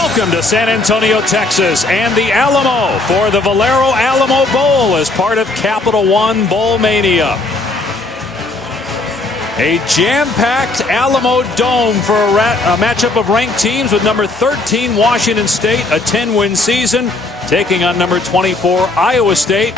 Welcome to San Antonio, Texas, and the Alamo for the Valero Alamo Bowl as part of Capital One Bowl Mania. A jam-packed Alamo Dome for a matchup of ranked teams with number 13 Washington State, a 10-win season, taking on number 24 Iowa State.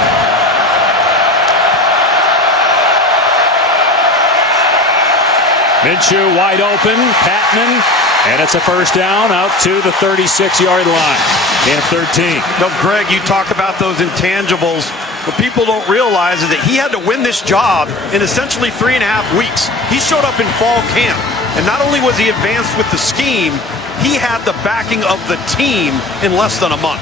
Minshew wide open, Patman, and it's a first down out to the 36-yard line. Gain of 13. No, Greg, you talk about those intangibles. What people don't realize is that he had to win this job in essentially 3.5 weeks. He showed up in fall camp, and not only was he advanced with the scheme, he had the backing of the team in less than a month.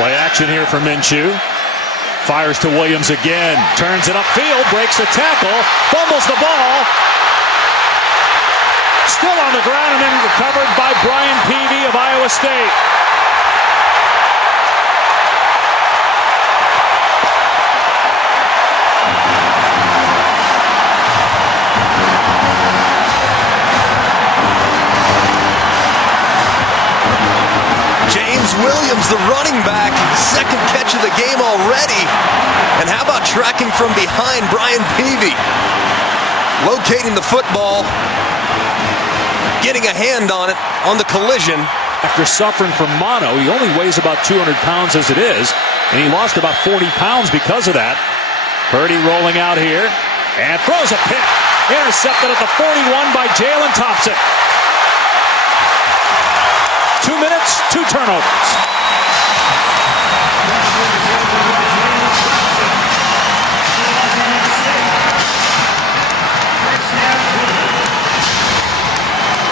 Play action here for Minshew. Fires to Williams again. Turns it upfield. Breaks the tackle. Fumbles the ball. Still on the ground and then recovered by Brian Peavy of Iowa State. Williams, the running back, second catch of the game already. And how about tracking from behind Brian Peavy? Locating the football, getting a hand on it on the collision. After suffering from mono, he only weighs about 200 pounds as it is, and he lost about 40 pounds because of that. Purdy rolling out here and throws a pick. Intercepted at the 41 by Jalen Thompson. 2 minutes, 2 turnovers.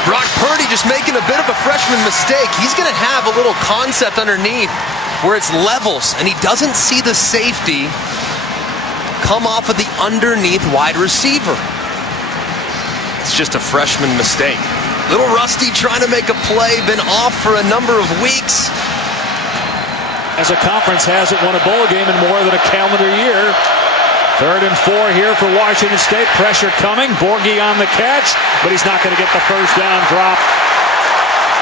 Brock Purdy just making a bit of a freshman mistake. He's going to have a little concept underneath where it's levels, and he doesn't see the safety come off of the underneath wide receiver. It's just a freshman mistake. Little rusty trying to make a play, been off for a number of weeks. As a conference hasn't won a bowl game in more than a calendar year. 3rd and 4 here for Washington State. Pressure coming. Borghi on the catch, but he's not going to get the first down drop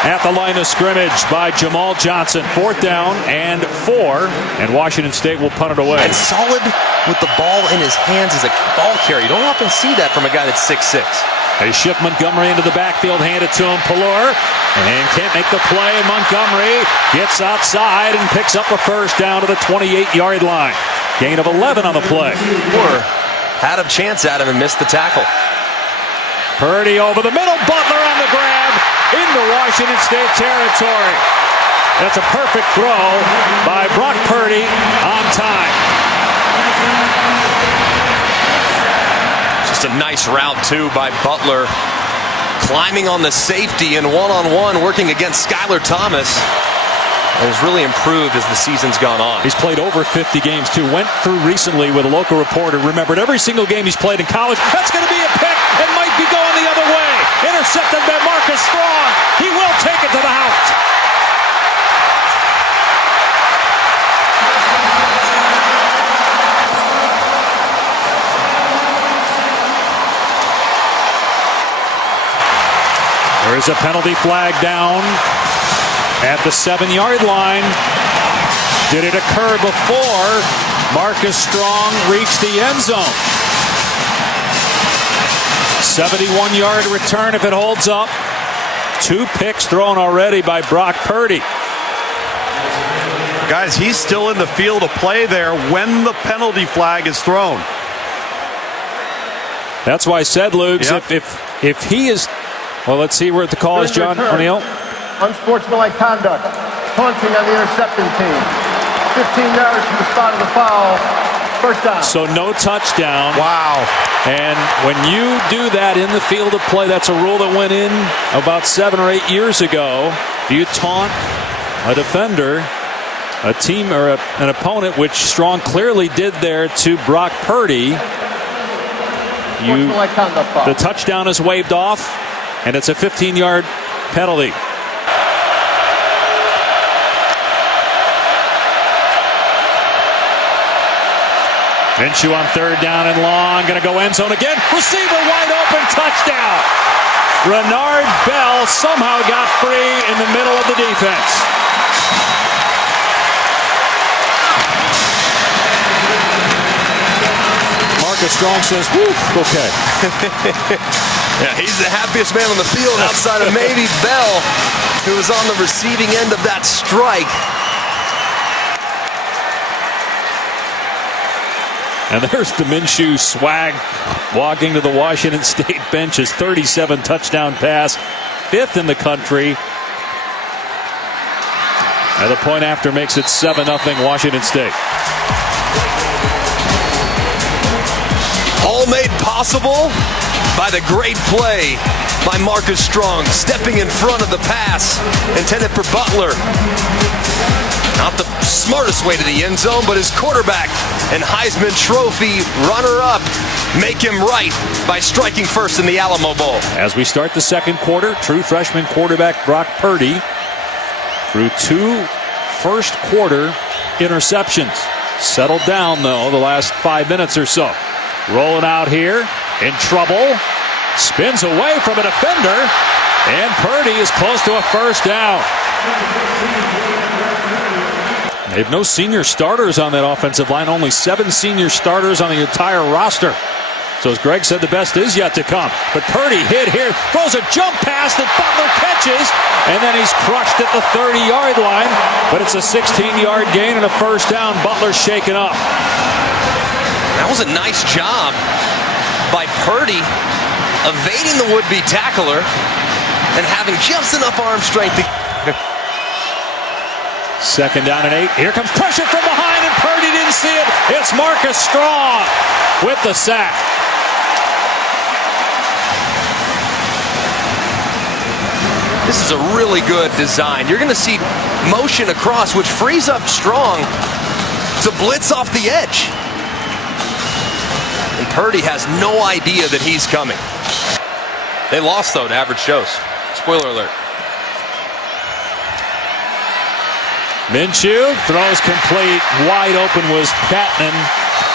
at the line of scrimmage by Jamal Johnson. 4th down and 4, and Washington State will punt it away. And solid with the ball in his hands as a ball carrier. You don't often see that from a guy that's 6'6". They shift Montgomery into the backfield, hand it to him, Pelor, and can't make the play. Montgomery gets outside and picks up a first down to the 28-yard line. Gain of 11 on the play. Had a chance at him and missed the tackle. Purdy over the middle, Butler on the grab into Washington State territory. That's a perfect throw by Brock Purdy on time. Just a nice route, too, by Butler. Climbing on the safety and one-on-one working against Skylar Thomas. And has really improved as the season's gone on. He's played over 50 games, too. Went through recently with a local reporter. Remembered every single game he's played in college. That's going to be a pick. It might be going the other way. Intercepted by Marcus Strong. He will take it to the house. There is a penalty flag down at the 7-yard line. Did it occur before Marcus Strong reached the end zone? 71-yard return if it holds up. 2 picks thrown already by Brock Purdy. Guys, he's still in the field of play there when the penalty flag is thrown. That's why I said, Luke's, if he is... Well, let's see where the call is, John O'Neill. Unsportsmanlike conduct. Taunting on the intercepting team. 15 yards from the spot of the foul. First down. So no touchdown. Wow. And when you do that in the field of play, that's a rule that went in about 7 or 8 years ago. You taunt a defender, a team or an opponent, which Strong clearly did there to Brock Purdy. The touchdown is waved off, and it's a 15-yard penalty. Minshew on third down and long. Going to go end zone again. Receiver wide open. Touchdown. Renard Bell somehow got free in the middle of the defense. Marcus Strong says, whew, okay. Yeah, he's the happiest man on the field outside of maybe Bell, who was on the receiving end of that strike. And there's the Minshew swag walking to the Washington State bench. His 37 touchdown pass, 5th in the country. And the point after makes it 7-0 Washington State. All made possible by the great play by Marcus Strong, stepping in front of the pass intended for Butler. Not the smartest way to the end zone, but his quarterback and Heisman Trophy runner-up make him right by striking first in the Alamo Bowl. As we start the second quarter, true freshman quarterback Brock Purdy threw 2 first quarter interceptions. Settled down, though, the last 5 minutes or so. Rolling out here, in trouble. Spins away from a defender, and Purdy is close to a first down. They have no senior starters on that offensive line. Only 7 senior starters on the entire roster. So as Greg said, the best is yet to come. But Purdy hit here, throws a jump pass that Butler catches, and then he's crushed at the 30-yard line. But it's a 16-yard gain and a first down. Butler's shaken up. That was a nice job by Purdy, evading the would-be tackler and having just enough arm strength to... Second down and 8. Here comes pressure from behind, and Purdy didn't see it. It's Marcus Strong with the sack. This is a really good design. You're going to see motion across, which frees up Strong to blitz off the edge. And Purdy has no idea that he's coming. They lost, though, to Average Joe's. Spoiler alert. Minshew throws complete. Wide open was Patman,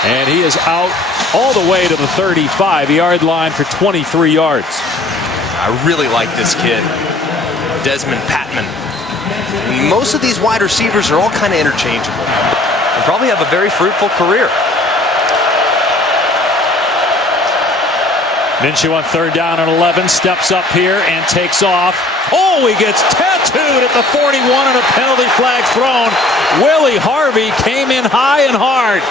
and he is out all the way to the 35-yard line for 23 yards. I really like this kid, Desmond Patman. And most of these wide receivers are all kind of interchangeable and probably have a very fruitful career. Minshew on third down and 11, steps up here and takes off. Oh, he gets tattooed at the 41 and a penalty flag thrown. Willie Harvey came in high and hard.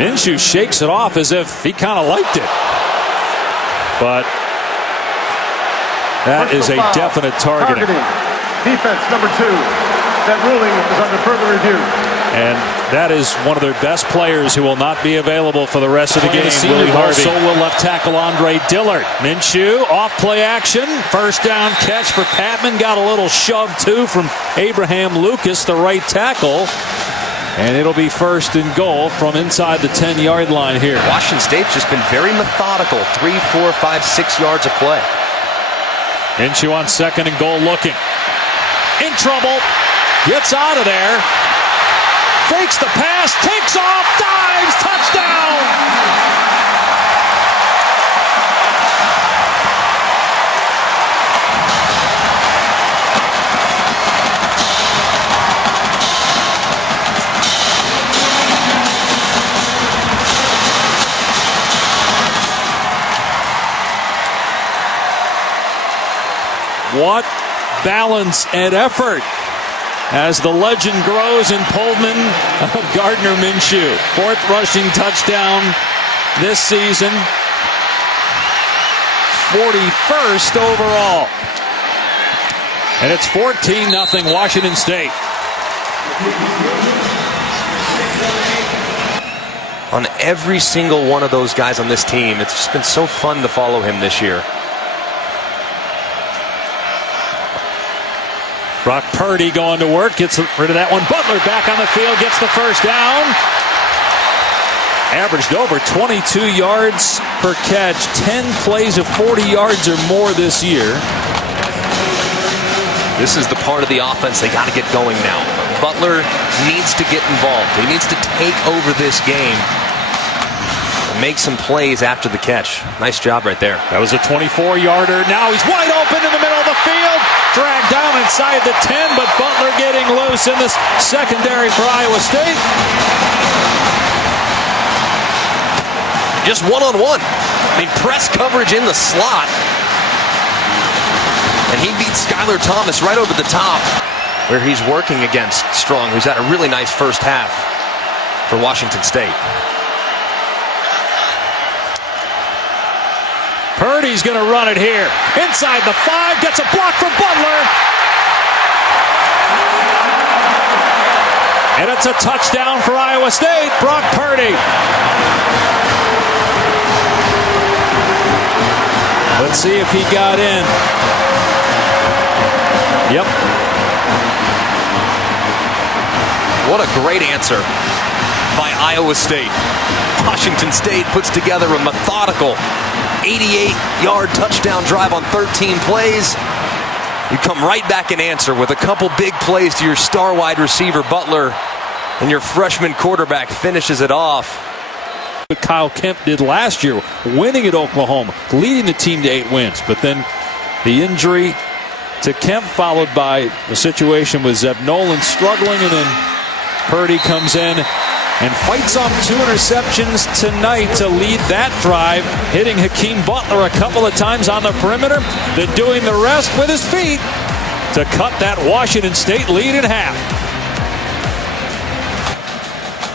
Minshew shakes it off as if he kind of liked it. But that is a definite targeting. Defense number 2. That ruling is under further review. And that is one of their best players who will not be available for the rest of the game. Willie Harvey. So will left tackle Andre Dillard. Minshew off play action. First down catch for Patman. Got a little shove too from Abraham Lucas, the right tackle. And it'll be first and goal from inside the 10-yard line here. Washington State's just been very methodical. 3, 4, 5, 6 yards of play. Minshew on second and goal looking. In trouble. Gets out of there. Fakes the pass, takes off, dives, touchdown! What balance and effort as the legend grows in Pullman of Gardner Minshew. 4th rushing touchdown this season. 41st overall. And it's 14-0 Washington State. On every single one of those guys on this team, it's just been so fun to follow him this year. Brock Purdy going to work, gets rid of that one. Butler back on the field, gets the first down. Averaged over 22 yards per catch, 10 plays of 40 yards or more this year. This is the part of the offense they got to get going now. Butler needs to get involved. He needs to take over this game and make some plays after the catch. Nice job right there. That was a 24-yarder. Now he's wide open in the middle of the field. Dragged down inside the 10, but Butler getting loose in this secondary for Iowa State. Just one-on-one. I mean, press coverage in the slot. And he beats Skylar Thomas right over the top, where he's working against Strong, who's had a really nice first half for Washington State. Purdy's going to run it here. Inside the 5, gets a block from Butler. And it's a touchdown for Iowa State. Brock Purdy. Let's see if he got in. Yep. What a great answer by Iowa State. Washington State puts together a methodical 88-yard touchdown drive on 13 plays. You come right back and answer with a couple big plays to your star wide receiver, Butler, and your freshman quarterback finishes it off. What Kyle Kemp did last year, winning at Oklahoma, leading the team to 8 wins. But then the injury to Kemp, followed by the situation with Zeb Nolan struggling, and then Purdy comes in and fights off 2 interceptions tonight to lead that drive, hitting Hakeem Butler a couple of times on the perimeter, then doing the rest with his feet to cut that Washington State lead in half.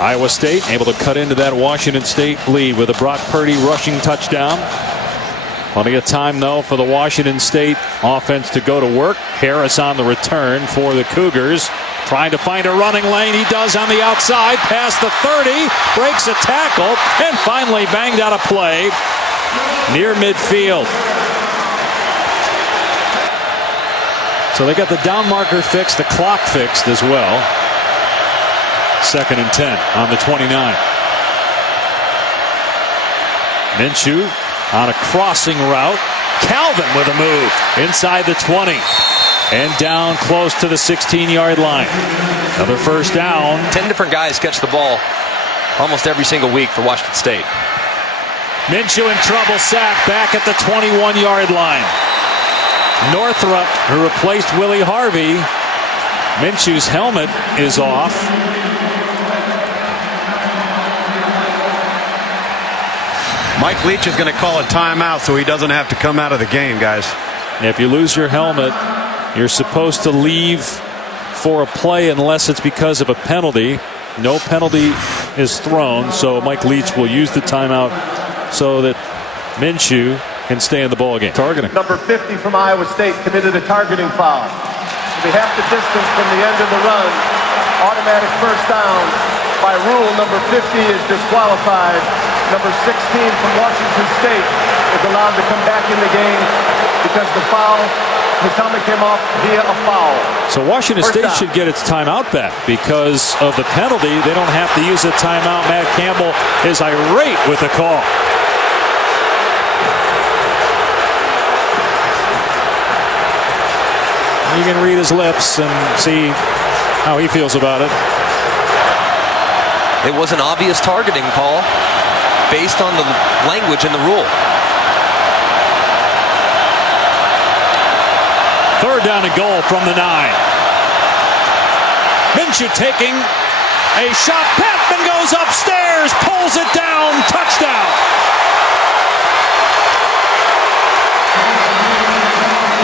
Iowa State able to cut into that Washington State lead with a Brock Purdy rushing touchdown. Plenty of time, though, for the Washington State offense to go to work. Harris on the return for the Cougars. Trying to find a running lane. He does on the outside. Past the 30. Breaks a tackle. And finally banged out a play near midfield. So they got the down marker fixed, the clock fixed as well. 2nd and 10 on the 29. Minshew on a crossing route. Calvin with a move inside the 20 and down close to the 16-yard line. Another first down. 10 different guys catch the ball almost every single week for Washington State. Minshew in trouble, sack back at the 21-yard line. Northrup, who replaced Willie Harvey. Minshew's helmet is off. Mike Leach is going to call a timeout so he doesn't have to come out of the game, guys. If you lose your helmet, you're supposed to leave for a play unless it's because of a penalty. No penalty is thrown, so Mike Leach will use the timeout so that Minshew can stay in the ball game. Targeting. Number 50 from Iowa State committed a targeting foul. To be half the distance from the end of the run, automatic first down. By rule, number 50 is disqualified. Number 16 from Washington State is allowed to come back in the game because the foul, his helmet came off via a foul. So Washington State should get its timeout back because of the penalty. They don't have to use a timeout. Matt Campbell is irate with the call. You can read his lips and see how he feels about it. It was an obvious targeting call based on the language in the rule. 3rd down and goal from the 9. Minshew taking a shot. Patman goes upstairs, pulls it down, touchdown.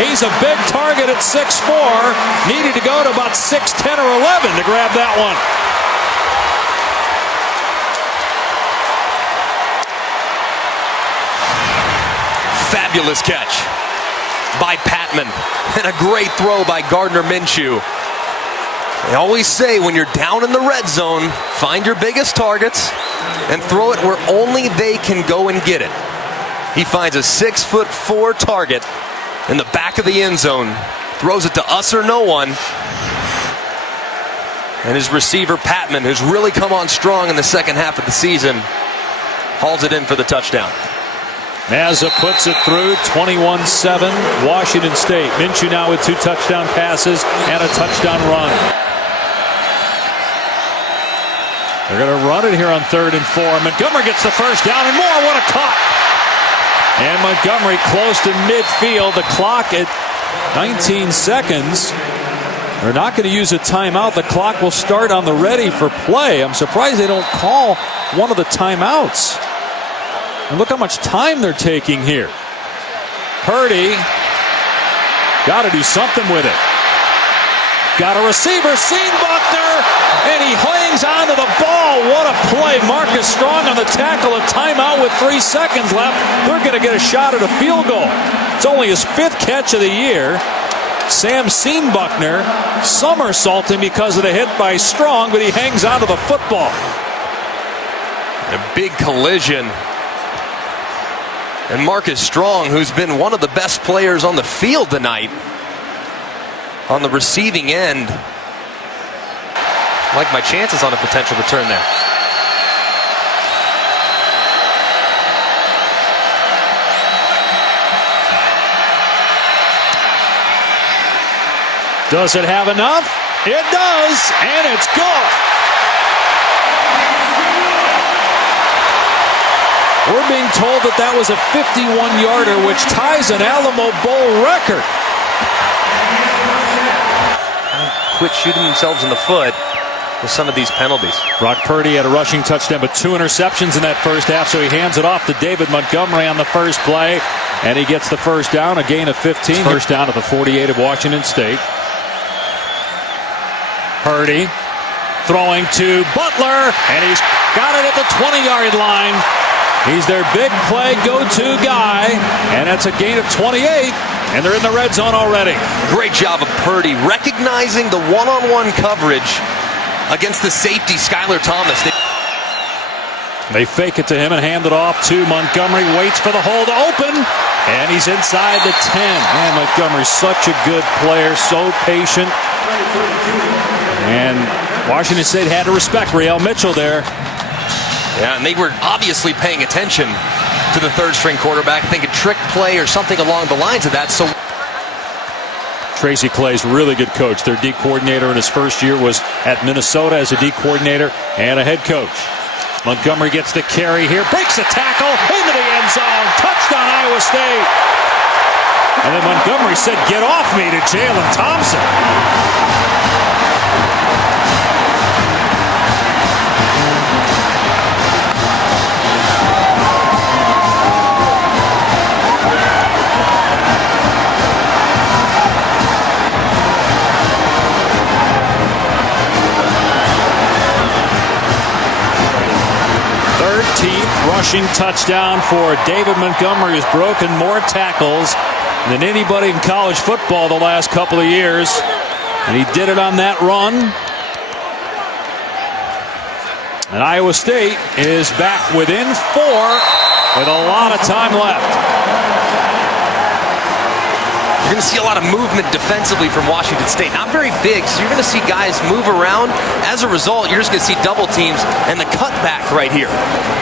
He's a big target at 6'4", needed to go to about 6'10" or 11 to grab that one. Fabulous catch by Patman and a great throw by Gardner Minshew. They always say when you're down in the red zone, find your biggest targets and throw it where only they can go and get it. He finds a 6'4" target in the back of the end zone, throws it to us or no one, and his receiver Patman, who's really come on strong in the second half of the season, hauls it in for the touchdown. Mazza puts it through, 21-7, Washington State. Minshew now with 2 touchdown passes and a touchdown run. They're going to run it here on 3rd and 4. Montgomery gets the first down and more. What a cut! And Montgomery close to midfield. The clock at 19 seconds. They're not going to use a timeout. The clock will start on the ready for play. I'm surprised they don't call one of the timeouts. And look how much time they're taking here. Purdy got to do something with it. Got a receiver, Buckner, and he hangs onto the ball. What a play. Marcus Strong on the tackle, a timeout with 3 seconds left. They're going to get a shot at a field goal. It's only his 5th catch of the year. Sam Buckner somersaulting because of the hit by Strong, but he hangs onto the football. A big collision. And Marcus Strong, who's been one of the best players on the field tonight, on the receiving end. Like my chances on a potential return there. Does it have enough? It does, and it's good. We're being told that that was a 51-yarder, which ties an Alamo Bowl record. Quit shooting themselves in the foot with some of these penalties. Brock Purdy had a rushing touchdown, but 2 interceptions in that first half, so he hands it off to David Montgomery on the first play, and he gets the first down, a gain of 15. First down at the 48 of Washington State. Purdy throwing to Butler, and he's got it at the 20-yard line. He's their big play go-to guy, and that's a gain of 28, and they're in the red zone already. Great job of Purdy recognizing the one-on-one coverage against the safety, Skylar Thomas. They fake it to him and hand it off to Montgomery. Waits for the hole to open, and he's inside the 10. Man, Montgomery's such a good player, so patient. And Washington State had to respect Real Mitchell there. Yeah, and they were obviously paying attention to the 3rd-string quarterback, thinking trick play or something along the lines of that. So Tracy Clay's really good coach. Their D coordinator in his first year was at Minnesota as a D coordinator and a head coach. Montgomery gets the carry here, breaks the tackle into the end zone. Touchdown, Iowa State. And then Montgomery said, "Get off me," to Jalen Thompson. Rushing touchdown for David Montgomery, has broken more tackles than anybody in college football the last couple of years, and he did it on that run. And Iowa State is back within 4 with a lot of time left. You're going to see a lot of movement defensively from Washington State. Not very big, so you're going to see guys move around. As a result, you're just going to see double teams and the cutback right here.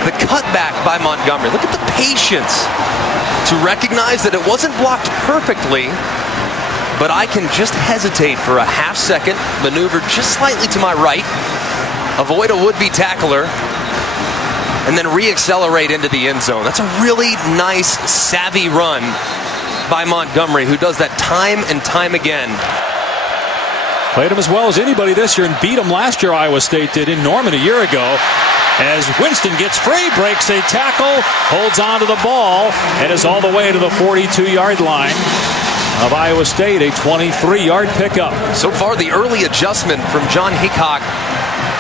The cutback by Montgomery. Look at the patience to recognize that it wasn't blocked perfectly, but I can just hesitate for a half-second, maneuver just slightly to my right, avoid a would-be tackler, and then re-accelerate into the end zone. That's a really nice, savvy run by Montgomery, who does that time and time again. Played him as well as anybody this year and beat him last year, Iowa State did in Norman a year ago. As Winston gets free, breaks a tackle, holds on to the ball, and is all the way to the 42-yard line of Iowa State, a 23-yard pickup. So far, the early adjustment from John Hickok,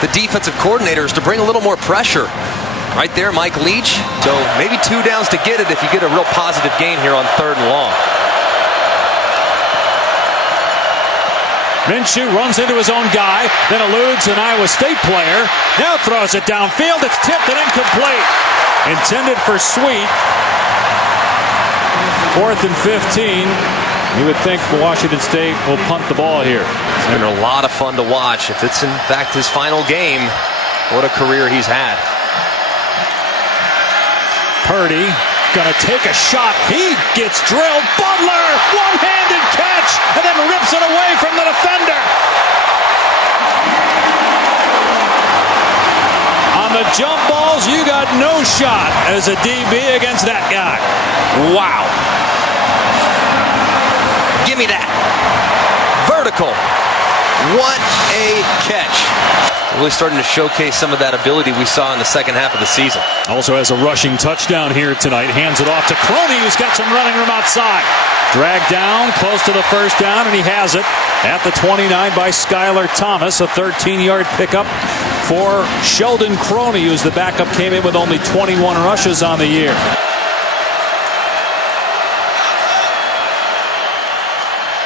the defensive coordinator, is to bring a little more pressure. Right there, Mike Leach. So maybe 2 downs to get it if you get a real positive gain here on 3rd and long. Minshew runs into his own guy, then eludes an Iowa State player. Now throws it downfield. It's tipped and incomplete. Intended for Sweet. 4th and 15. You would think Washington State will punt the ball here. It's been a lot of fun to watch. If it's in fact his final game, what a career he's had. Purdy gonna take a shot. He gets drilled. Butler, one-handed catch, and then rips it away from the defender. On the jump balls, you got no shot as a DB against that guy. Wow. Give me that. Vertical. What a catch. Really starting to showcase some of that ability we saw in the second half of the season. Also has a rushing touchdown here tonight. Hands it off to Croney, who's got some running room outside. Dragged down, close to the first down, and he has it at the 29 by Skylar Thomas. A 13-yard pickup for Sheldon Croney, who's the backup, came in with only 21 rushes on the year.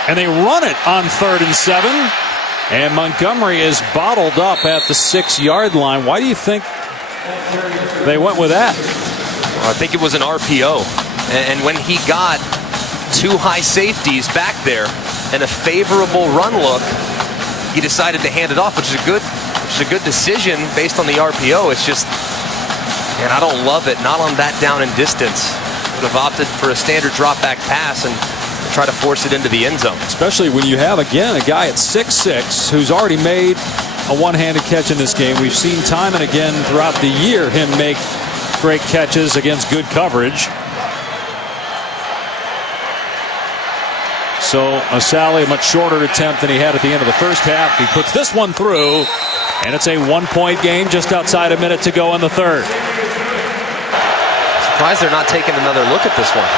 And they run it on 3rd and 7. And Montgomery is bottled up at the 6-yard line. Why do you think they went with that? Well, I think it was an RPO. And when he got 2 high safeties back there and a favorable run look, he decided to hand it off, which is a good decision based on the RPO. It's just, man, I don't love it. Not on that down and distance. Would have opted for a standard drop back pass and try to force it into the end zone. Especially when you have, again, a guy at 6'6" who's already made a one-handed catch in this game. We've seen time and again throughout the year him make great catches against good coverage. So Asali, a much shorter attempt than he had at the end of the first half. He puts this one through, and it's a 1-point game just outside a minute to go in the third. Surprised they're not taking another look at this one.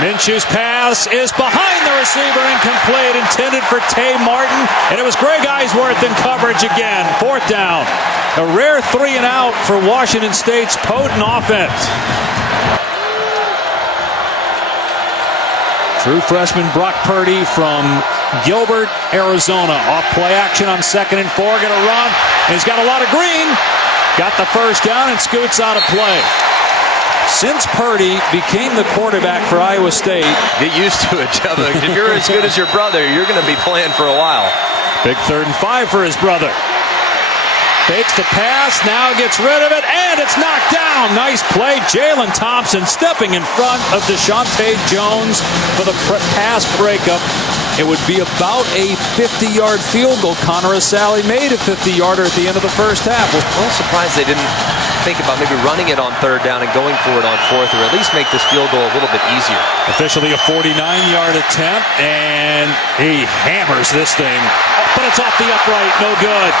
Minshew's pass is behind the receiver, incomplete, intended for Tay Martin, and it was Greg Eisworth in coverage again. 4th down. A rare 3 and out for Washington State's potent offense. True freshman Brock Purdy from Gilbert, Arizona. Off play action on 2nd and 4, gonna run, and he's got a lot of green. Got the first down and scoots out of play. Since Purdy became the quarterback for Iowa State. Get used to it, Jeff. If you're as good as your brother, you're going to be playing for a while. Big 3rd and 5 for his brother. Fakes the pass, now gets rid of it, and it's knocked down. Nice play. Jalen Thompson stepping in front of Deshaunte Jones for the pass breakup. It would be about a 50-yard field goal. Connor Asali made a 50-yarder at the end of the first half. A little surprised they didn't think about maybe running it on 3rd down and going for it on 4th, or at least make this field goal a little bit easier. Officially a 49-yard attempt, and he hammers this thing, but it's off the upright, no good.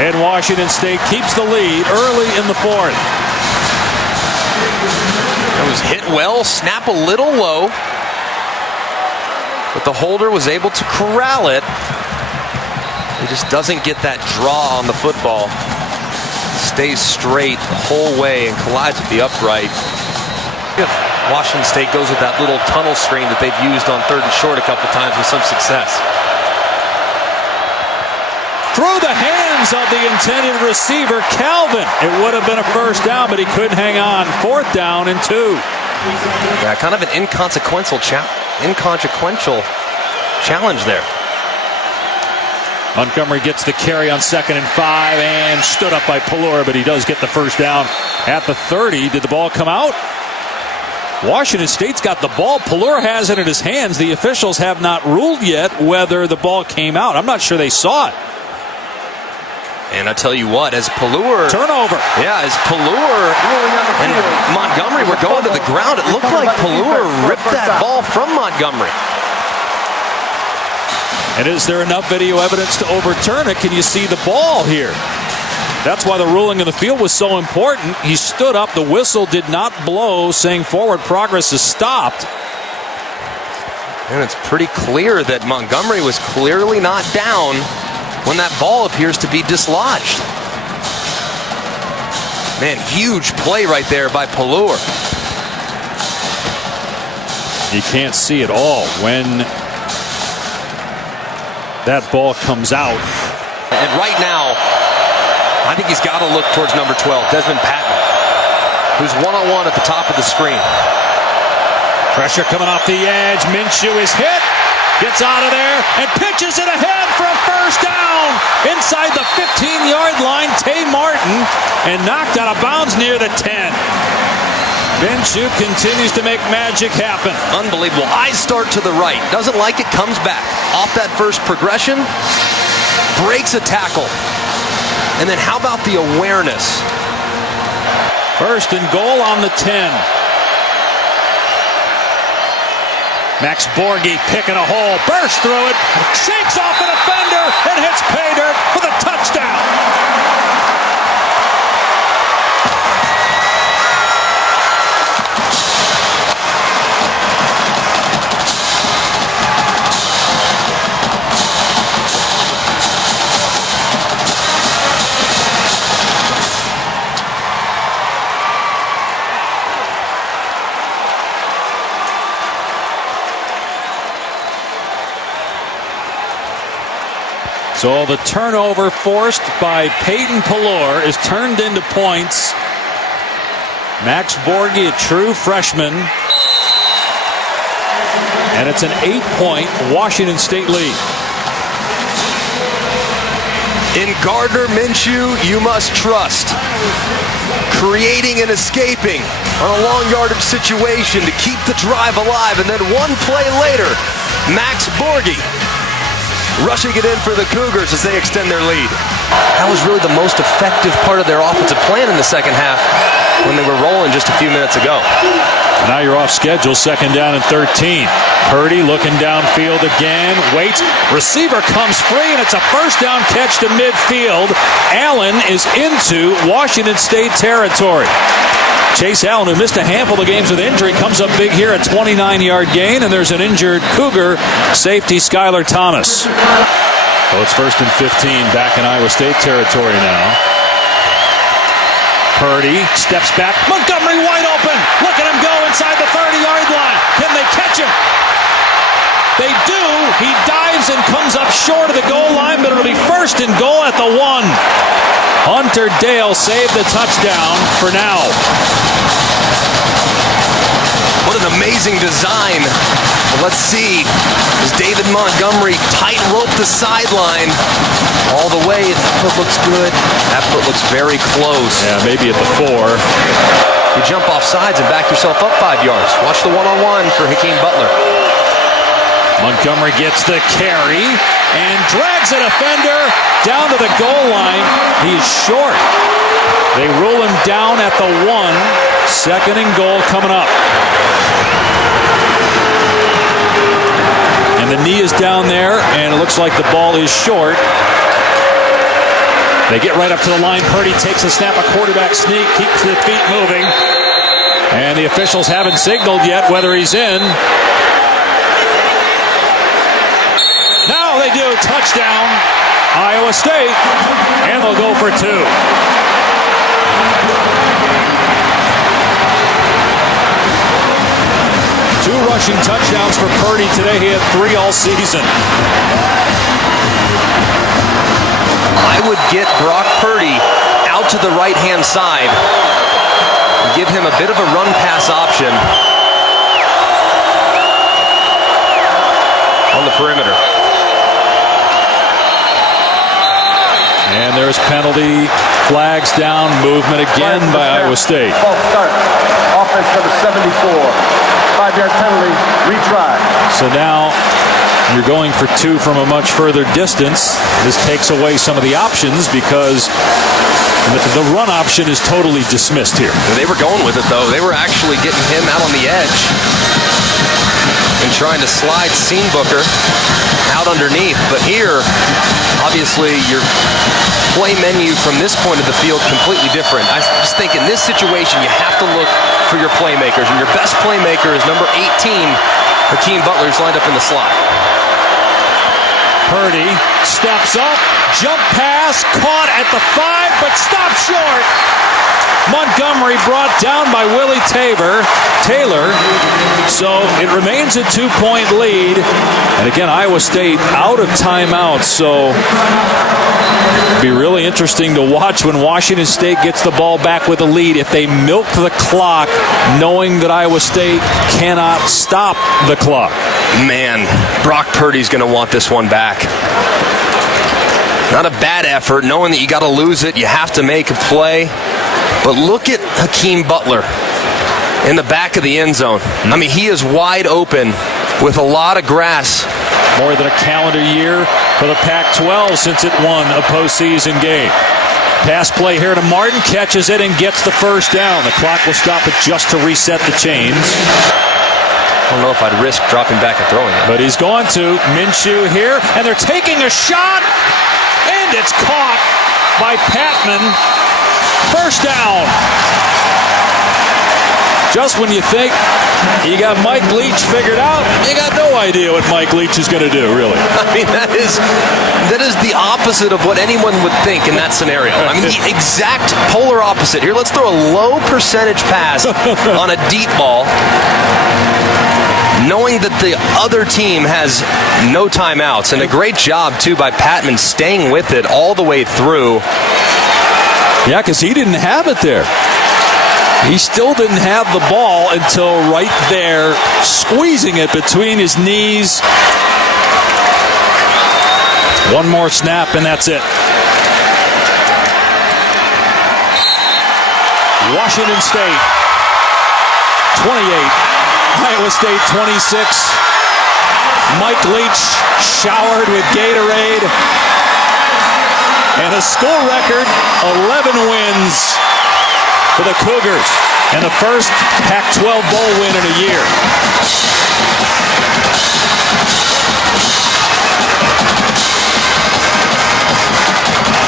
And Washington State keeps the lead early in the 4th. It was hit well, snap a little low, but the holder was able to corral it. He just doesn't get that draw on the football. Stays straight the whole way and collides with the upright. If Washington State goes with that little tunnel screen that they've used on 3rd and short a couple times with some success. Through the hands of the intended receiver, Calvin. It would have been a first down, but he couldn't hang on. 4th down and 2. Yeah, kind of an inconsequential challenge there. Montgomery gets the carry on 2nd and 5 and stood up by Pelluer, but he does get the first down at the 30. Did the ball come out? Washington State's got the ball. Pelluer has it in his hands. The officials have not ruled yet whether the ball came out. I'm not sure they saw it. And I tell you what, as Pelluer... Turnover. Yeah, as Pelluer and Montgomery were going to the ground, it looked like Pelluer ripped that ball from Montgomery. And is there enough video evidence to overturn it? Can you see the ball here? That's why the ruling in the field was so important. He stood up. The whistle did not blow, saying forward progress is stopped. And it's pretty clear that Montgomery was clearly not down when that ball appears to be dislodged. Man, huge play right there by Pelluer. You can't see it all when that ball comes out. And right now, I think he's got to look towards number 12, Desmond Patton, who's one-on-one at the top of the screen. Pressure coming off the edge. Minshew is hit. Gets out of there and pitches it ahead for a first down inside the 15-yard line. Tay Martin, and knocked out of bounds near the 10. Minshew continues to make magic happen. Unbelievable. Eyes start to the right. Doesn't like it, comes back. Off that first progression, breaks a tackle. And then how about the awareness? First and goal on the 10. Max Borghi picking a hole, bursts through it, shakes off a defender, and hits pay dirt for the touchdown. So the turnover forced by Peyton Pallor is turned into points. Max Borghi, a true freshman. And it's an 8-point Washington State lead. In Gardner Minshew, you must trust. Creating and escaping on a long yardage situation to keep the drive alive. And then one play later, Max Borghi rushing it in for the Cougars as they extend their lead. That was really the most effective part of their offensive plan in the second half when they were rolling just a few minutes ago. Now you're off schedule, second down and 13. Purdy looking downfield again, waits, receiver comes free, and it's a first down catch to midfield. Allen is into Washington State territory. Chase Allen, who missed a handful of games with injury, comes up big here, a 29-yard gain, and there's an injured Cougar safety, Skylar Thomas. So it's first and 15 back in Iowa State territory now. Purdy steps back. Montgomery wide open. Look at him go inside the 30-yard line. Can they catch him? They do. He dives and comes up short of the goal line, but it'll be first and goal at the 1. Hunter Dale saved the touchdown for now. What an amazing design. Well, let's see. As David Montgomery tightrope the sideline all the way. That foot looks good. That foot looks very close. Yeah, maybe at the 4. You jump off sides and back yourself up 5 yards. Watch the one-on-one for Hakeem Butler. Montgomery gets the carry and drags a defender down to the goal line. He's short. They rule him down at the 1. Second and goal coming up. And the knee is down there, and it looks like the ball is short. They get right up to the line. Purdy takes a snap, a quarterback sneak, keeps the feet moving. And the officials haven't signaled yet whether he's in. Now they do. Touchdown, Iowa State. And they'll go for 2. Two rushing touchdowns for Purdy today. He had 3 all season. I would get Brock Purdy out to the right-hand side and give him a bit of a run-pass option on the perimeter. And there's penalty, flags down, movement again by Iowa State. Start. Offense number 74. 5-yard penalty, retry. So now you're going for 2 from a much further distance. This takes away some of the options because the run option is totally dismissed here. They were going with it, though. They were actually getting him out on the edge and trying to slide Booker out underneath. But here, obviously, your play menu from this point of the field completely different. I just think in this situation, you have to look for your playmakers. And your best playmaker is number 18, Hakeem Butler, who's lined up in the slot. Purdy steps up, jump pass, caught at the 5, but stopped short. Montgomery brought down by Willie Taylor. So it remains a 2-point lead. And again, Iowa State out of timeout. So it'll be really interesting to watch when Washington State gets the ball back with a lead. If they milk the clock, knowing that Iowa State cannot stop the clock. Man, Brock Purdy's going to want this one back. Not a bad effort, knowing that you got to lose it, you have to make a play. But look at Hakeem Butler in the back of the end zone. I mean, he is wide open with a lot of grass. More than a calendar year for the Pac-12 since it won a postseason game. Pass play here to Martin, catches it and gets the first down. The clock will stop it just to reset the chains. I don't know if I'd risk dropping back and throwing it. But he's going to. Minshew here, and they're taking a shot, and it's caught by Patman. First down. Just when you think you got Mike Leach figured out, you got no idea what Mike Leach is going to do, really. I mean, that is the opposite of what anyone would think in that scenario. I mean, the exact polar opposite. Here, let's throw a low percentage pass on a deep ball, knowing that the other team has no timeouts. And a great job, too, by Patman staying with it all the way through. Yeah, because he didn't have it there. He still didn't have the ball until right there, squeezing it between his knees. One more snap, and that's it. Washington State, 28. Iowa State, 26. Mike Leach showered with Gatorade. And a school record, 11 wins for the Cougars, and the first Pac-12 bowl win in a year.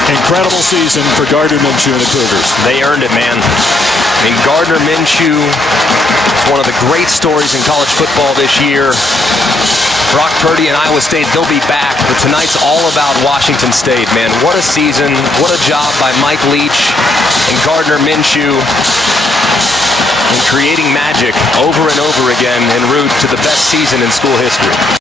Incredible season for Gardner Minshew and the Cougars. They earned it, man. I mean, Gardner Minshew is one of the great stories in college football this year. Brock Purdy and Iowa State, they'll be back, but tonight's all about Washington State, man. What a season. What a job by Mike Leach and Gardner Minshew in creating magic over and over again en route to the best season in school history.